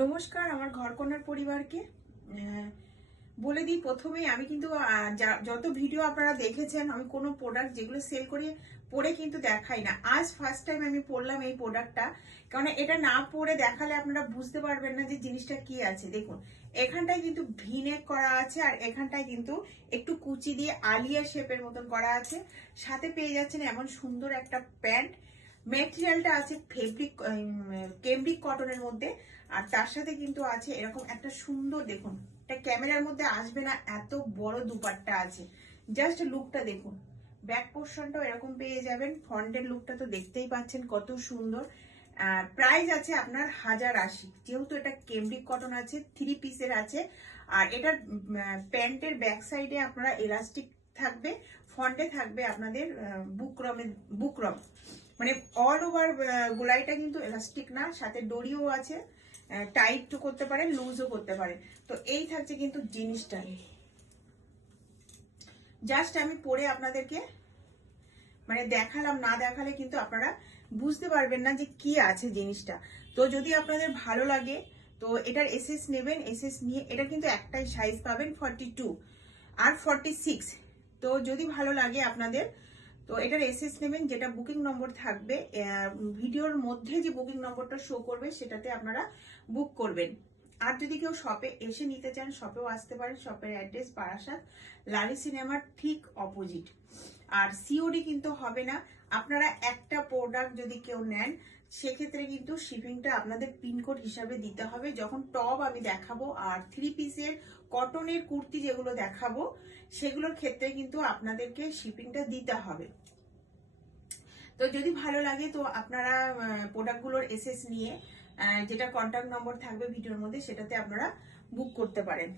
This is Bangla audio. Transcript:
নমস্কার আমার ঘরকন্যার পরিবারকে। বলে দিই প্রথমেই, আমি কিন্তু যত ভিডিও আপনারা দেখেছেন আমি কোনো প্রোডাক্ট যেগুলো সেল করি পরে কিন্তু দেখাই না। আজ ফার্স্ট টাইম আমি পরলাম এই প্রোডাক্টটা, কারণ এটা না পরে দেখালে আপনারা বুঝতে পারবেন না যে জিনিসটা কি আছে। দেখুন, এখানটায় কিন্তু ভিনেক করা আছে, আর এখানটায় কিন্তু একটু কুচি দিয়ে আলিয়া শেপের মতন করা আছে। সাথে পেয়ে যাচ্ছেন এমন সুন্দর একটা প্যান্ট। মেটেরিয়ালটা আছে ফেব্রিক কেমব্রিক কটনের মধ্যে, আর তার সাথে কিন্তু আছে এরকম একটা সুন্দর, দেখুন এটা ক্যামেরার মধ্যে আসবে না, এত বড় দুপাট্টা আছে। জাস্ট লুকটা দেখুন, ব্যাক পোর্শনটাও এরকম পেয়ে যাবেন। ফ্রন্টের লুকটা তো দেখতেই পাচ্ছেন কত সুন্দর। প্রাইস আছে আপনার 1080, যেহেতু এটা কেমব্রিক কটন আছে, 3 পিসের আছে। আর এটার প্যান্টের ব্যাক সাইডে আপনারা এলাস্টিক থাকবে, ফ্রন্টে থাকবে আপনাদের বুকরম, মানে অল ওভার গোলাইটা কিন্তু এলাস্টিক না, সাথে দড়িও আছে, টাইট করতে পারেন, লুজও করতে পারেন। তো এই থাকছে কিন্তু জিনিসটা। জাস্ট আমি পরে আপনাদেরকে মানে দেখালাম, না দেখালে কিন্তু আপনারা বুঝতে পারবেন না যে কি আছে জিনিসটা। তো যদি আপনাদের ভালো লাগে তো এটার এসএস নেবেন, এসএস নিয়ে এটা কিন্তু একটাই সাইজ পাবেন 42 আর 46। তো যদি ভালো লাগে আপনাদের তো এটার এসএস নেবেন, যেটা বুকিং নম্বর থাকবে ভিডিওর মধ্যে, যে বুকিং নম্বরটা শো করবে সেটাতে আপনারা বুক করবেন। আর যদি কেউ শপে এসে নিতে চান, শপেও আসতে পারেন। শপের অ্যাড্রেস বারাসাত, লালি সিনেমার ঠিক অপোজিট। আর সিওডি কিন্তু হবে না। আপনারা একটা প্রোডাক্ট যদি কেউ নেন সেক্ষেত্রে কিন্তু শিপিংটা আপনাদের পিনকোড হিসাবে দিতে হবে। যখন টপ আমি দেখাবো আর 3 পিসের কটনের কুর্তি যেগুলো দেখাবো সেগুলোর ক্ষেত্রে কিন্তু আপনাদেরকে শিপিংটা দিতে হবে। তো যদি ভালো লাগে তো আপনারা প্রোডাক্টগুলোর এসএস নিয়ে যেটা কন্ট্যাক্ট নম্বর থাকবে ভিডিওর মধ্যে সেটাতে আপনারা বুক করতে পারেন।